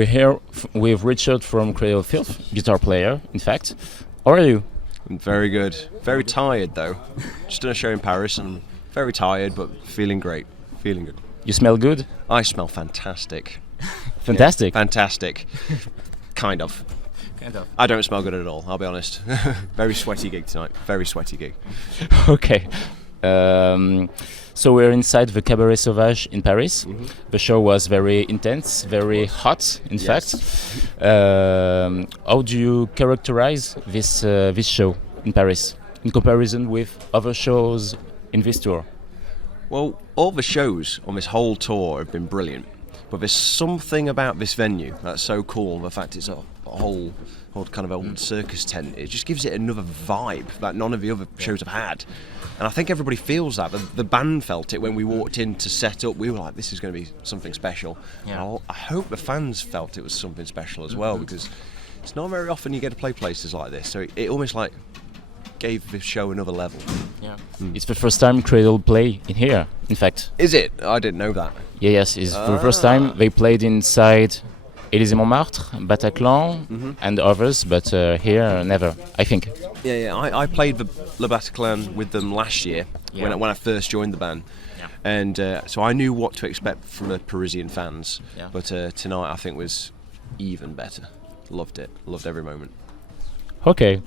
We're here with Richard from CRADLE, FILTH, guitar player, in fact. How are you? I'm very good. Very tired though. Just done a show in Paris and very tired, but feeling great. Feeling good. You smell good? I smell fantastic. Fantastic. Yeah, fantastic. Kind of. I don't smell good at all, I'll be honest. Very sweaty gig tonight. Very sweaty gig. Okay. So we're inside the Cabaret Sauvage in Paris. Mm-hmm. The show was very intense, very hot, in fact. How do you characterize this show in Paris in comparison with other shows in this tour? Well, all the shows on this whole tour have been brilliant, but there's something about this venue that's so cool. The fact it's a whole kind of old circus tent, it just gives it another vibe that none of the other shows have had. And I think everybody feels that. The band felt it when we walked in to set up. We were like, this is going to be something special. Yeah. And I hope the fans felt it was something special as well, because it's not very often you get to play places like this. So it almost like gave the show another level. Yeah. It's the first time CRADLE play in here, in fact. Is it? I didn't know that. Yeah, yes, it's for the first time they played inside Élysée-Montmartre, Bataclan, and others, but here never, I think. Yeah. I played the Le Bataclan with them last year when I first joined the band, and so I knew what to expect from the Parisian fans. Yeah. But tonight I think was even better. Loved it. Loved every moment. Okay.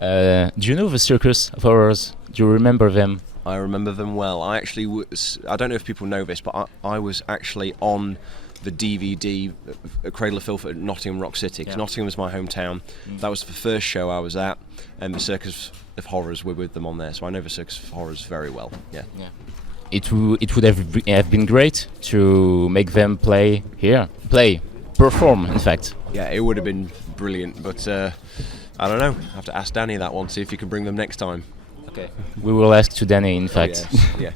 Do you know the Circus of Horrors? Do you remember them? I remember them well. I actually was. I don't know if people know this, but I was actually on the DVD Cradle of Filth at Nottingham Rock City, because Nottingham was my hometown. That was the first show I was at, and the Circus of Horrors were with them on there, so I know the Circus of Horrors very well. Yeah. It would have been great to make them play here, perform, in fact. Yeah, it would have been brilliant, but I don't know. I have to ask Danny that one, see if he can bring them next time. Okay. We will ask to Danny, in fact. Yes.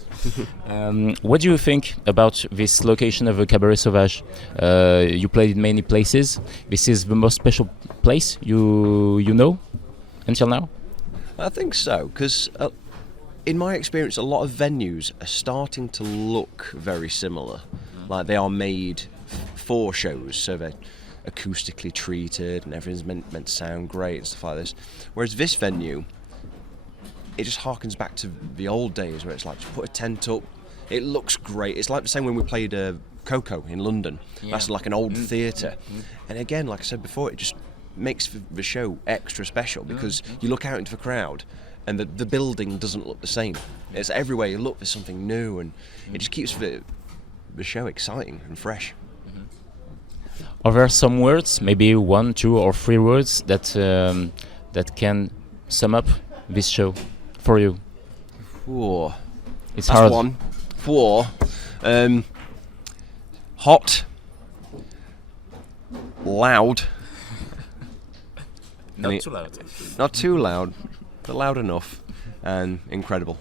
What do you think about this location of the Cabaret Sauvage? You played in many places. This is the most special place you know until now? I think so, because in my experience, a lot of venues are starting to look very similar. Like they are made for shows, so they're acoustically treated and everything's meant to sound great and stuff like this. Whereas this venue, it just harkens back to the old days where it's like, just put a tent up, it looks great. It's like the same when we played Coco in London. That's like an old theatre. And again, like I said before, it just makes the show extra special, because you look out into the crowd and the building doesn't look the same. It's everywhere you look, there's something new, and it just keeps the show exciting and fresh. Are there some words, maybe 1, 2, or 3 words that that can sum up this show for you? Whoa. It's That's hard. one. 4. Hot. Loud. Not too loud. Not too loud, but loud enough. And incredible.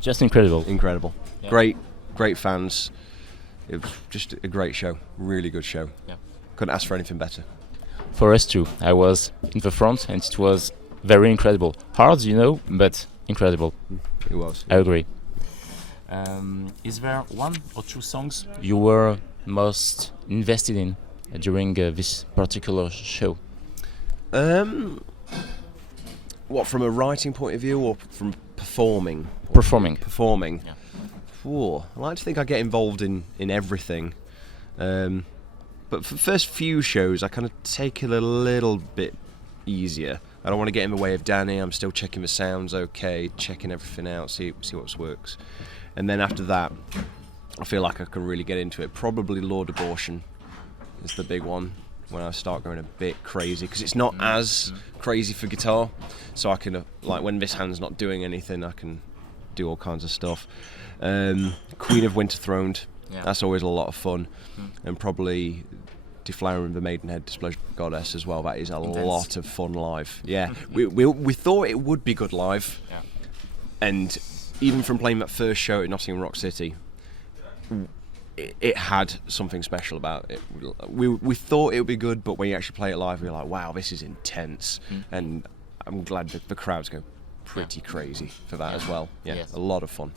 Just incredible. Incredible. Yeah. Great fans. It was just a great show. Really good show. Yeah. Couldn't ask for anything better. For us too. I was in the front and it was very incredible. Hard, but incredible. It was. I agree. Is there 1 or 2 songs you were most invested in during this particular show? What, from a writing point of view or from performing? Performing. Performing. Yeah. Whoa. I like to think I get involved in everything. But for the first few shows, I kind of take it a little bit easier. I don't want to get in the way of Danny. I'm still checking the sounds okay, checking everything out, see what works. And then after that, I feel like I can really get into it. Probably Lord Abortion is the big one, when I start going a bit crazy, because it's not as crazy for guitar. So I can, like when this hand's not doing anything, I can do all kinds of stuff. Queen of Winter Throned, that's always a lot of fun. And probably Deflowering the Maidenhead Displeasure Goddess as well. That is a lot of fun live. Yeah, we thought it would be good live, and even from playing that first show at Nottingham Rock City, it had something special about it. We thought it would be good, but when you actually play it live, we were like, wow, this is intense. And I'm glad that the crowds go pretty crazy for that as well. Yeah, a lot of fun.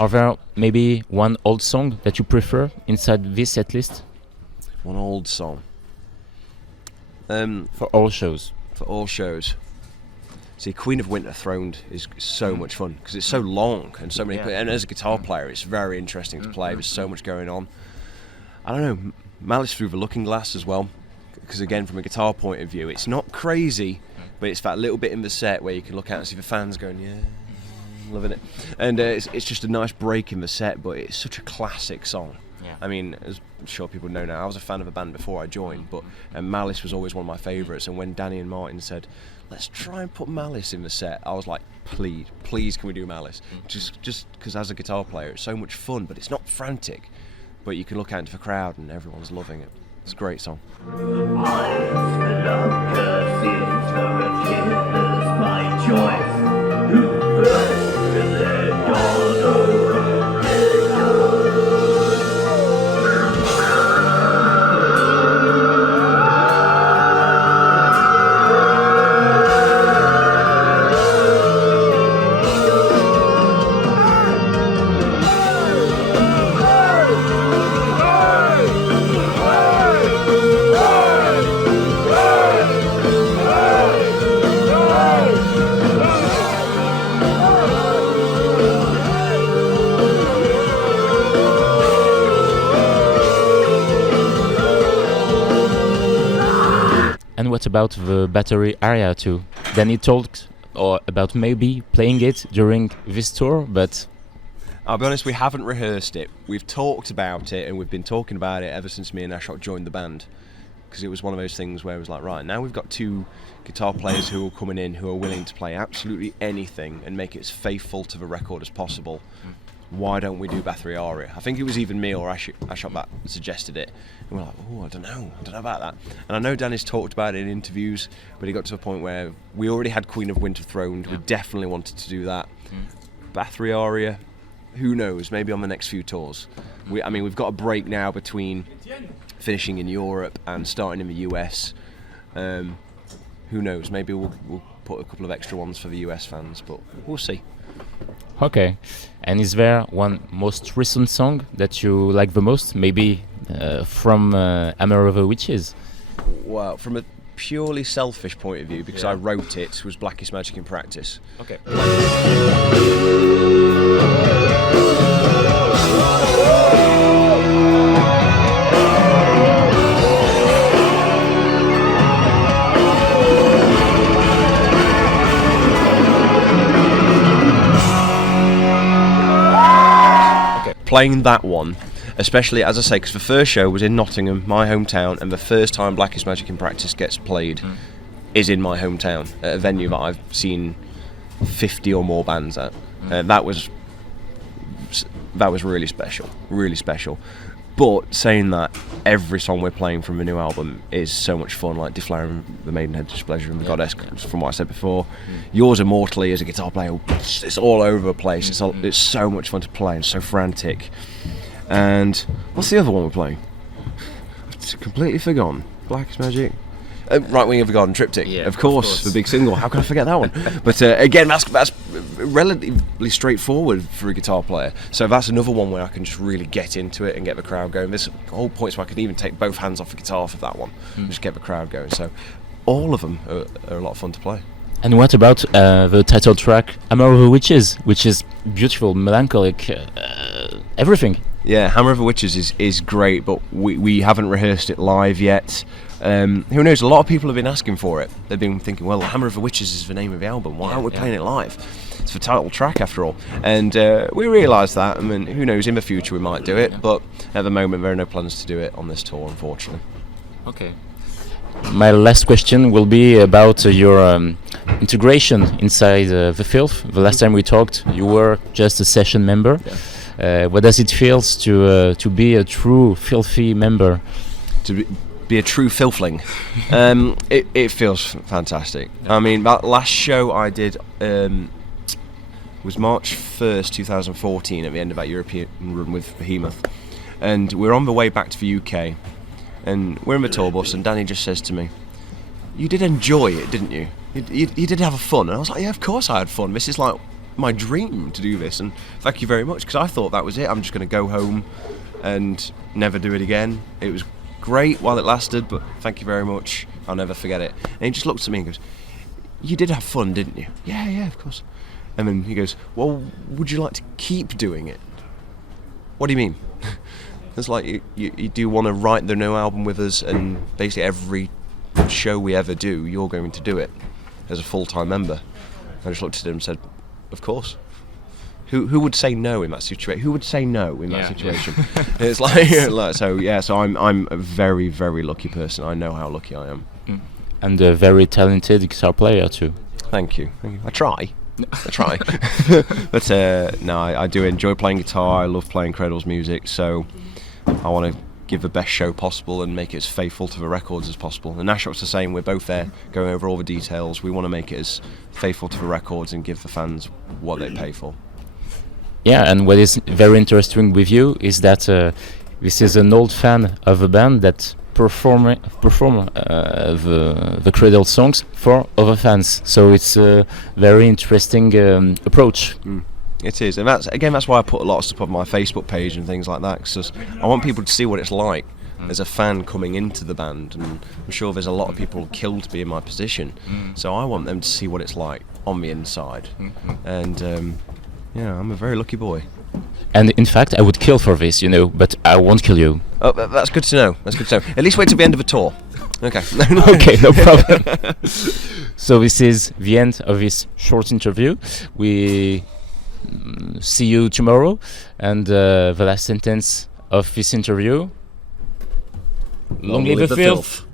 Are there maybe 1 old song that you prefer inside this set list? One old song. For all shows. For all shows. See, Queen of Winter Throned is so much fun because it's so long and so many. And as a guitar player, it's very interesting to play. There's so much going on. I don't know, Malice Through the Looking Glass as well, because again, from a guitar point of view, it's not crazy, but it's that little bit in the set where you can look out and see the fans going, yeah, loving it. And it's just a nice break in the set, but it's such a classic song. Yeah. I mean, as I'm sure people know now, I was a fan of the band before I joined, but Malice was always one of my favourites, and when Danny and Martin said, let's try and put Malice in the set, I was like, please can we do Malice? Just because as a guitar player, it's so much fun, but it's not frantic. But you can look out into the crowd and everyone's loving it. It's a great song. And what about the battery area too? Danny talked about maybe playing it during this tour, but I'll be honest, we haven't rehearsed it. We've talked about it, and we've been talking about it ever since me and Ashok joined the band. Because it was one of those things where it was like, right, now we've got two guitar players who are coming in who are willing to play absolutely anything and make it as faithful to the record as possible. Why don't we do Battery Aria? I think it was even me or Ashok that suggested it. And we're like, oh, I don't know about that. And I know Danny's talked about it in interviews, but he got to a point where we already had Queen of Winter Throned. We definitely wanted to do that. Battery Aria, who knows? Maybe on the next few tours. We've got a break now between finishing in Europe and starting in the US. Who knows? Maybe we'll put a couple of extra ones for the US fans, but we'll see. okay. And is there one most recent song that you like the most? Maybe from Hammer of the Witches? Well, from a purely selfish point of view, because I wrote it, was Blackest Magic in Practice. Okay. Playing that one, especially, as I say, because the first show was in Nottingham, my hometown, and the first time Blackest Magic in Practice gets played is in my hometown, at a venue that I've seen 50 or more bands at. That was really special. But saying that, every song we're playing from the new album is so much fun, like Deflowering the Maidenhead Displeasure and the Goddess, from what I said before. Yours Immortally, as a guitar player, it's all over the place. It's so much fun to play and so frantic. And what's the other one we're playing? It's completely forgotten. Blackest Magic. Right Wing of the Garden Triptych, of course, the big single. How can I forget that one? But again, that's relatively straightforward for a guitar player. So that's another one where I can just really get into it and get the crowd going. There's whole points where I can even take both hands off the guitar for that one, and just get the crowd going. So all of them are a lot of fun to play. And what about the title track, Hammer of the Witches, which is beautiful, melancholic, everything? Yeah, Hammer of the Witches is great, but we haven't rehearsed it live yet. Who knows? A lot of people have been asking for it. They've been thinking, well, Hammer of the Witches is the name of the album. Why aren't we playing it live? It's the title track, after all. And we realised that. I mean, who knows? In the future, we might do it. But at the moment, there are no plans to do it on this tour, unfortunately. Okay. My last question will be about your integration inside the Filth. The last time we talked, you were just a session member. What does it feel to be a true Filthy member? To be a true filthling. It feels fantastic. I mean, that last show I did was March 1st, 2014, at the end of that European run with Behemoth. And we're on the way back to the UK. And we're in the tour bus, and Danny just says to me, "You did enjoy it, didn't you? You did have fun." And I was like, "Yeah, of course I had fun. This is like my dream to do this, and thank you very much," because I thought that was it. I'm just going to go home and never do it again. It was great while it lasted, but thank you very much. I'll never forget it. And he just looked at me and goes, you did have fun, didn't you? Yeah, of course. And then he goes, well, would you like to keep doing it? What do you mean? It's like, you do want to write the new album with us, and basically every show we ever do, you're going to do it as a full-time member. I just looked at him and said, of course. Who would say no in that situation? Who would say no in that situation? It's like so I'm a very, very lucky person. I know how lucky I am. And a very talented guitar player too. Thank you. I try. But no, I do enjoy playing guitar. I love playing CRADLE's music, so I want to give the best show possible and make it as faithful to the records as possible. And Nashrock's the same. We're both there going over all the details. We want to make it as faithful to the records and give the fans what they pay for. Yeah, and what is very interesting with you is that this is an old fan of the band that perform the CRADLE songs for other fans. So it's a very interesting approach. It is, and that's why I put a lot of stuff on my Facebook page and things like that, because I want people to see what it's like as a fan coming into the band, and I'm sure there's a lot of people killed to be in my position, so I want them to see what it's like on the inside, and yeah, I'm a very lucky boy. And in fact, I would kill for this, but I won't kill you. Oh, that's good to know. At least wait till the end of the tour. Okay. Okay, no problem. So this is the end of this short interview. We see you tomorrow, and the last sentence of this interview. Long live the filth.